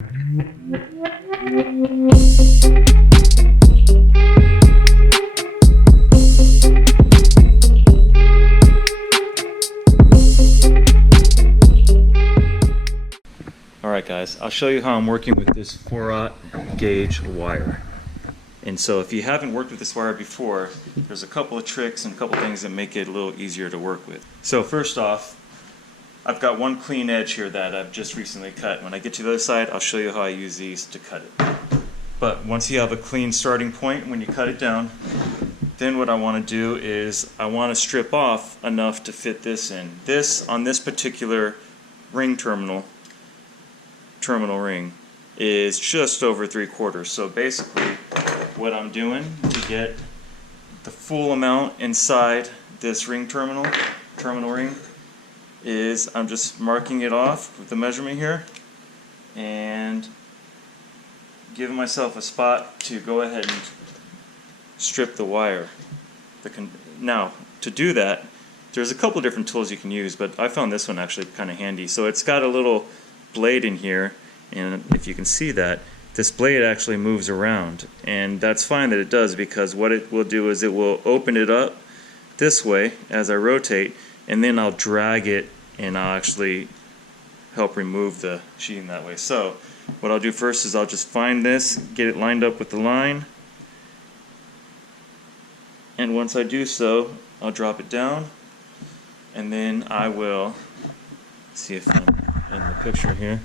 Alright guys, I'll show you how I'm working with this 4/0 gauge wire. And so if you haven't worked with this wire before, there's a couple of tricks and a couple things that make it a little easier to work with. So first off, I've got one clean edge here that I've just recently cut. When I get to the other side, I'll show you how I use these to cut it. But once you have a clean starting point, when you cut it down, then what I want to do is I want to strip off enough to fit this in. This, on this particular ring terminal ring, is just over 3/4. So basically what I'm doing to get the full amount inside this terminal ring is I'm just marking it off with the measurement here and giving myself a spot to go ahead and strip the wire. Now to do that, there's a couple different tools you can use, but I found this one actually kind of handy. So it's got a little blade in here, and if you can see that, this blade actually moves around, and that's fine that it does, because what it will do is it will open it up this way as I rotate, and then I'll drag it and I'll actually help remove the sheathing that way. So what I'll do first is I'll just find this, get it lined up with the line, and once I do so, I'll drop it down, and then I will see if I'm in the picture here.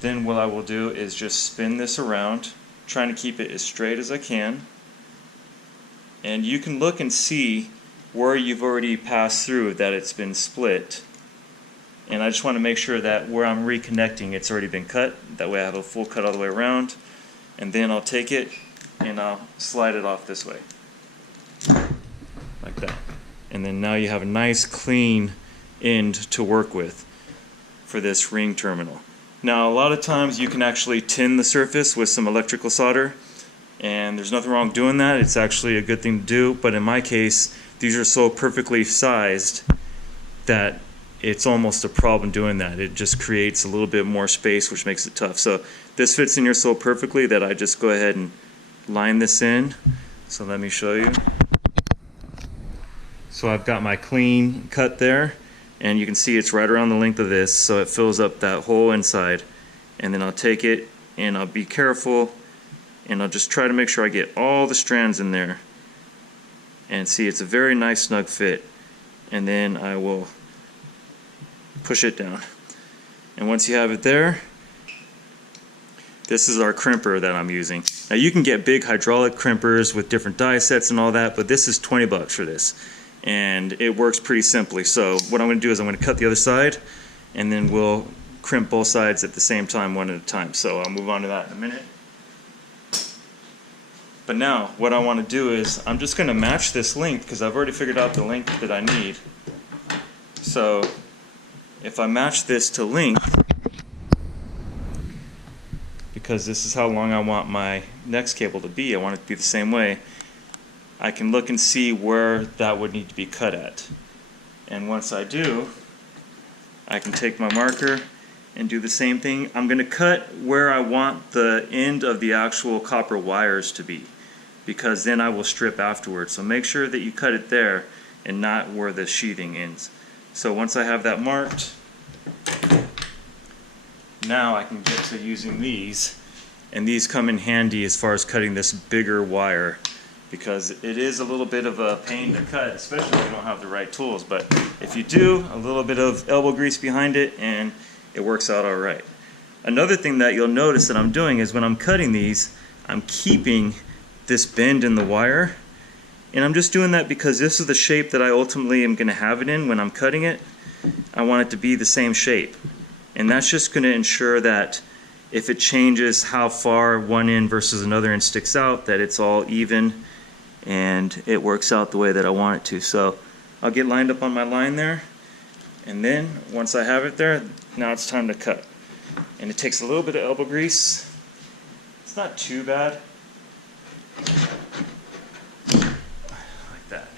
Then what I will do is just spin this around, trying to keep it as straight as I can. And you can look and see where you've already passed through that it's been split. And I just want to make sure that where I'm reconnecting, it's already been cut. That way I have a full cut all the way around. And then I'll take it and I'll slide it off this way. Like that. And then now you have a nice clean end to work with for this ring terminal. Now a lot of times you can actually tin the surface with some electrical solder, and there's nothing wrong doing that. It's actually a good thing to do, but in my case these are so perfectly sized that it's almost a problem doing that. It just creates a little bit more space, which makes it tough. So this fits in here so perfectly that I just go ahead and line this in. So let me show you. So I've got my clean cut there, and you can see it's right around the length of this, so it fills up that whole inside. And then I'll take it and I'll be careful and I'll just try to make sure I get all the strands in there. And see, it's a very nice snug fit. And then I will push it down. And once you have it there, this is our crimper that I'm using. Now you can get big hydraulic crimpers with different die sets and all that, but this is 20 bucks for this. And it works pretty simply. So what I'm going to do is I'm going to cut the other side, and then we'll crimp both sides at the same time, one at a time. So I'll move on to that in a minute. But now what I want to do is I'm just going to match this length, because I've already figured out the length that I need. So if I match this to length, because this is how long I want my next cable to be, I want it to be the same way, I can look and see where that would need to be cut at. And once I do, I can take my marker and do the same thing. I'm going to cut where I want the end of the actual copper wires to be, because then I will strip afterwards. So make sure that you cut it there and not where the sheathing ends. So once I have that marked, now I can get to using these, and these come in handy as far as cutting this bigger wire, because it is a little bit of a pain to cut, especially if you don't have the right tools. But if you do, a little bit of elbow grease behind it and it works out alright. Another thing that you'll notice that I'm doing is when I'm cutting these, I'm keeping this bend in the wire, and I'm just doing that because this is the shape that I ultimately am going to have it in when I'm cutting it. I want it to be the same shape, and that's just going to ensure that if it changes how far one end versus another end sticks out, that it's all even and it works out the way that I want it to. So I'll get lined up on my line there, and then once I have it there, now it's time to cut. And it takes a little bit of elbow grease. It's not too bad. Like that.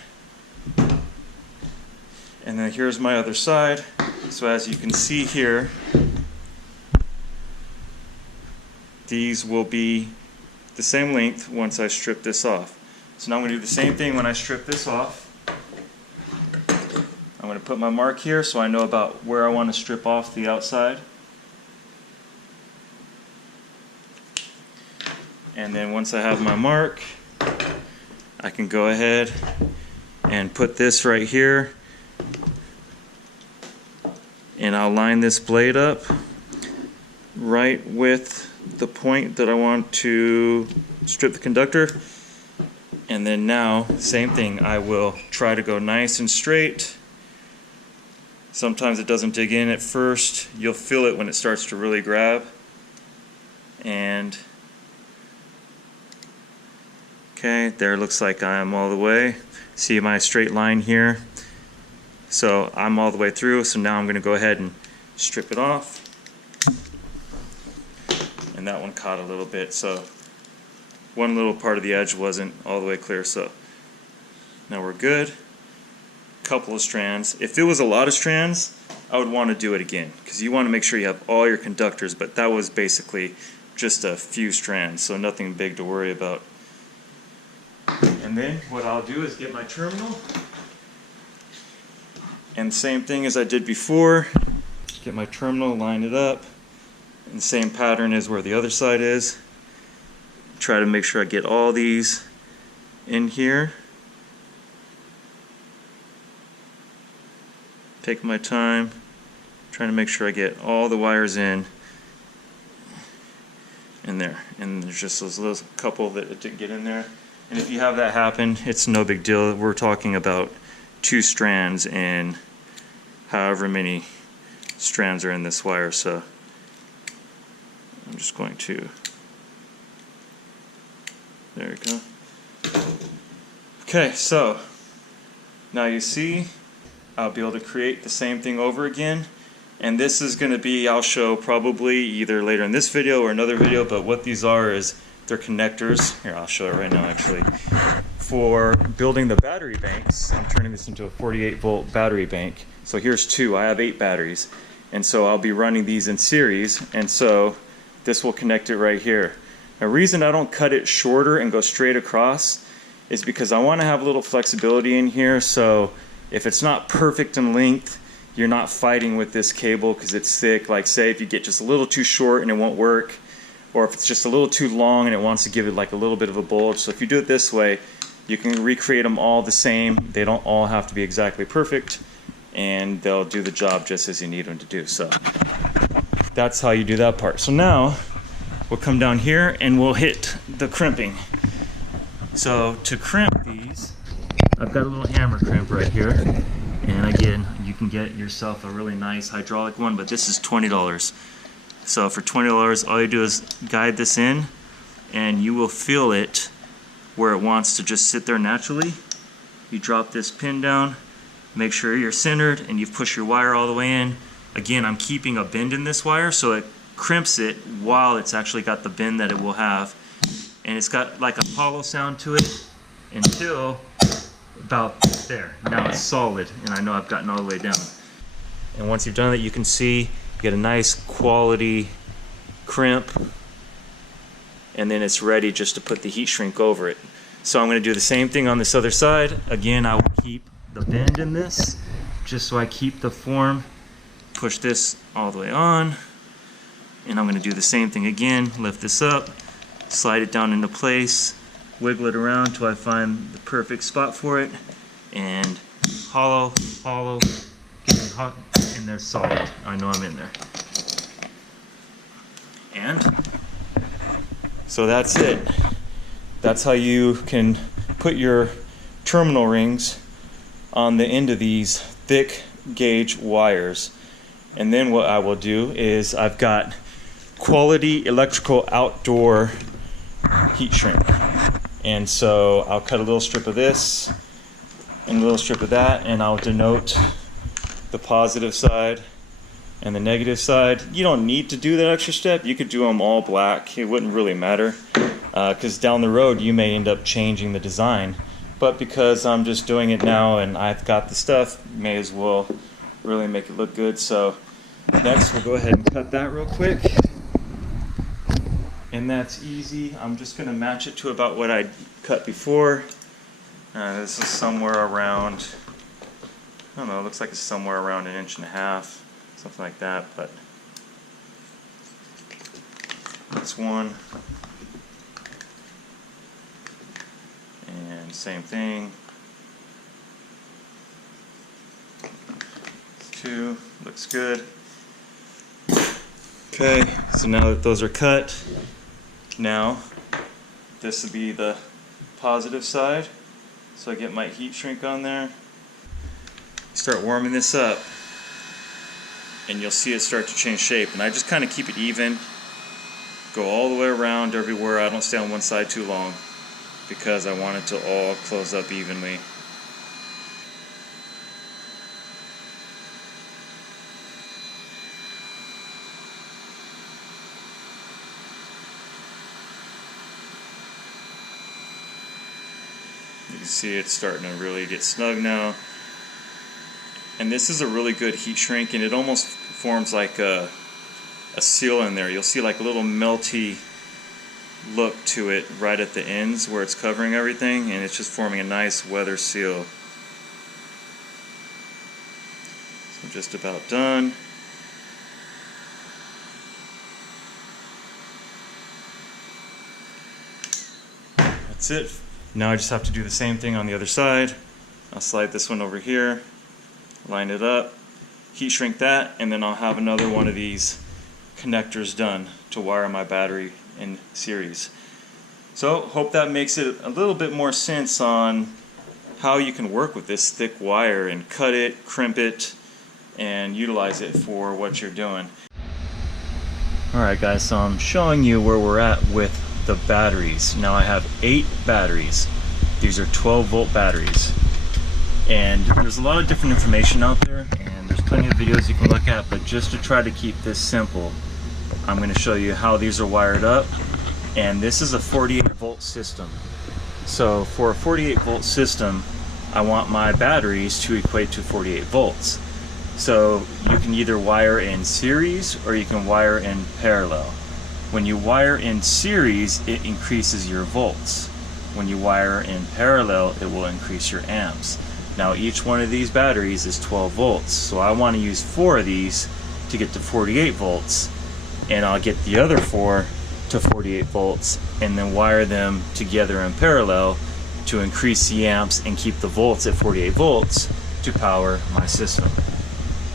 And then here's my other side. So as you can see here, these will be the same length once I strip this off. So now I'm going to do the same thing when I strip this off. I'm going to put my mark here so I know about where I want to strip off the outside. And then once I have my mark, I can go ahead and put this right here, and I'll line this blade up right with the point that I want to strip the conductor. And then now, same thing, I will try to go nice and straight. Sometimes it doesn't dig in at first. You'll feel it when it starts to really grab. And okay, there, looks like I am all the way. See my straight line here? So I'm all the way through, so now I'm going to go ahead and strip it off. And that one caught a little bit, so one little part of the edge wasn't all the way clear, so now we're good. Couple of strands. If it was a lot of strands, I would want to do it again, because you want to make sure you have all your conductors, but that was basically just a few strands, so nothing big to worry about. And then what I'll do is get my terminal, and same thing as I did before, get my terminal, line it up, and the same pattern as where the other side is. Try to make sure I get all these in here. Take my time, trying to make sure I get all the wires in there. And there's just those little couple that didn't get in there. And if you have that happen, it's no big deal. We're talking about 2 strands and however many strands are in this wire. So I'm just going to, there we go. Okay, so now you see I'll be able to create the same thing over again. And this is going to be, I'll show probably either later in this video or another video, but what these are is they're connectors. Here, I'll show it right now actually. For building the battery banks, I'm turning this into a 48 volt battery bank. So here's 2, I have 8 batteries. And so I'll be running these in series, and so this will connect it right here. The reason I don't cut it shorter and go straight across is because I want to have a little flexibility in here, so if it's not perfect in length, you're not fighting with this cable because it's thick. Like say if you get just a little too short and it won't work, or if it's just a little too long and it wants to give it like a little bit of a bulge. So if you do it this way, you can recreate them all the same. They don't all have to be exactly perfect, and they'll do the job just as you need them to do. So that's how you do that part. So now we'll come down here and we'll hit the crimping. So to crimp these, I've got a little hammer crimp right here, and again, you can get yourself a really nice hydraulic one, but this is $20. So for $20, all you do is guide this in, and you will feel it where it wants to just sit there naturally. You drop this pin down, make sure you're centered, and you've pushed your wire all the way in. Again, I'm keeping a bend in this wire, so it crimps it while it's actually got the bend that it will have. And it's got like a hollow sound to it until about there. Now it's solid, and I know I've gotten all the way down. And once you've done that, you can see you get a nice quality crimp, and then it's ready just to put the heat shrink over it. So I'm going to do the same thing on this other side. Again, I will keep the bend in this just so I keep the form. Push this all the way on, and I'm going to do the same thing again. Lift this up, slide it down into place, wiggle it around until I find the perfect spot for it, and hollow, getting hot, and they're solid. I know I'm in there. And so that's it. That's how you can put your terminal rings on the end of these thick gauge wires. And then what I will do is I've got quality electrical outdoor heat shrink. And so I'll cut a little strip of this and a little strip of that, and I'll denote the positive side and the negative side. You don't need to do that extra step. You could do them all black. It wouldn't really matter, because down the road you may end up changing the design. But because I'm just doing it now and I've got the stuff, may as well really make it look good. So next we'll go ahead and cut that real quick. And And that's easy. I'm just going to match it to about what I cut before. This is somewhere around, I don't know, it looks like it's somewhere around 1.5 inches, something like that, but that's one. And same thing. Two, looks good. Okay, so now that those are cut, now this would be the positive side. So I get my heat shrink on there. Start warming this up, and you'll see it start to change shape. And I just kind of keep it even, go all the way around everywhere. I don't stay on one side too long because I want it to all close up evenly. You can see it's starting to really get snug now. And this is a really good heat shrink, and it almost forms like a seal in there. You'll see like a little melty look to it right at the ends where it's covering everything, and it's just forming a nice weather seal. So just about done. That's it. Now I just have to do the same thing on the other side. I'll slide this one over here, line it up, heat shrink that, and then I'll have another one of these connectors done to wire my battery in series. So hope that makes it a little bit more sense on how you can work with this thick wire and cut it, crimp it, and utilize it for what you're doing. Alright guys, so I'm showing you where we're at with the batteries. Now I have 8 batteries. These are 12-volt batteries. And there's a lot of different information out there, and there's plenty of videos you can look at, but just to try to keep this simple, I'm going to show you how these are wired up. And this is a 48-volt system. So for a 48-volt system, I want my batteries to equate to 48 volts. So you can either wire in series or you can wire in parallel. When you wire in series, it increases your volts. When you wire in parallel, it will increase your amps. Now each one of these batteries is 12 volts, so I want to use 4 of these to get to 48 volts, and I'll get the other 4 to 48 volts and then wire them together in parallel to increase the amps and keep the volts at 48 volts to power my system.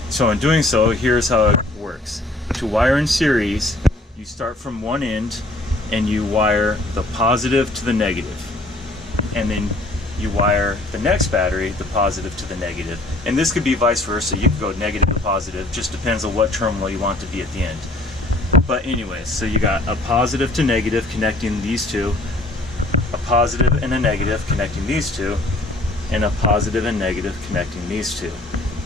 So in doing so, here's how it works. To wire in series, you start from one end and you wire the positive to the negative, and then you wire the next battery, the positive to the negative. And this could be vice versa. You could go negative to positive, just depends on what terminal you want to be at the end. But anyways, so you got a positive to negative connecting these two, a positive and a negative connecting these two, and a positive and negative connecting these two.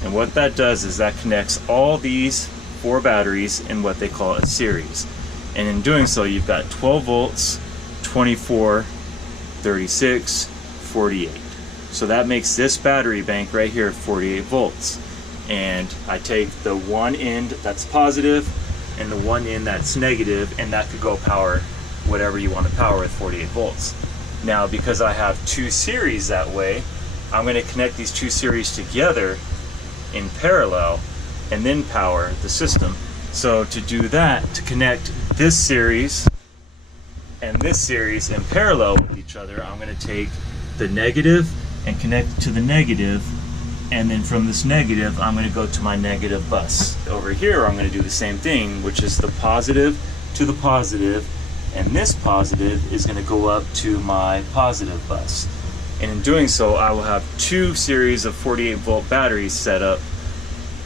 And what that does is that connects all these 4 batteries in what they call a series. And in doing so, you've got 12 volts, 24, 36, 48. So that makes this battery bank right here 48 volts. And I take the one end that's positive and the one end that's negative, and that could go power whatever you want to power with 48 volts. Now, because I have 2 series that way, I'm going to connect these 2 series together in parallel and then power the system. So to do that, to connect this series and this series in parallel with each other, I'm going to take the negative and connect to the negative, and then from this negative I'm going to go to my negative bus. Over here I'm going to do the same thing, which is the positive to the positive, and this positive is going to go up to my positive bus. And in doing so, I will have 2 series of 48 volt batteries set up,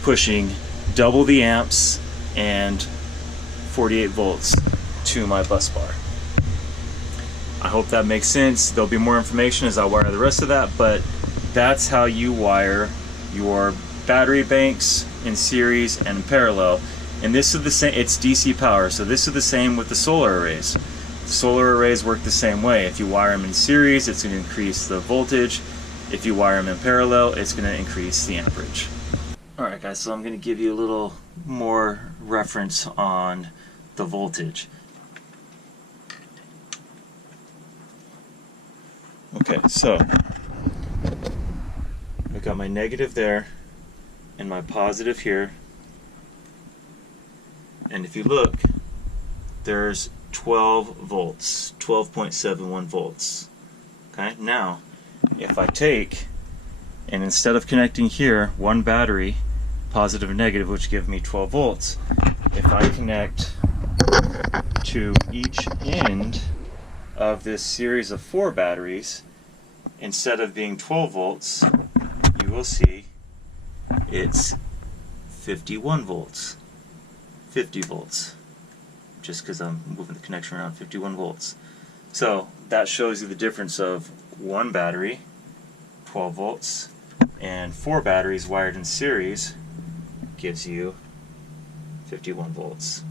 pushing double the amps and 48 volts to my bus bar. I hope that makes sense. There'll be more information as I wire the rest of that, but that's how you wire your battery banks in series and in parallel. And this is the same, it's DC power, so this is the same with the solar arrays. The solar arrays work the same way. If you wire them in series, it's going to increase the voltage. If you wire them in parallel, it's going to increase the amperage. Alright guys, so I'm going to give you a little more reference on the voltage. Okay, so I've got my negative there and my positive here. And if you look, there's 12 volts, 12.71 volts. Okay, now if I take and instead of connecting here one battery, positive and negative, which give me 12 volts, if I connect to each end of this series of 4 batteries, instead of being 12 volts, you will see it's 51 volts. 50 volts. Just because I'm moving the connection around, 51 volts. So that shows you the difference of one battery, 12 volts, and 4 batteries wired in series gives you 51 volts.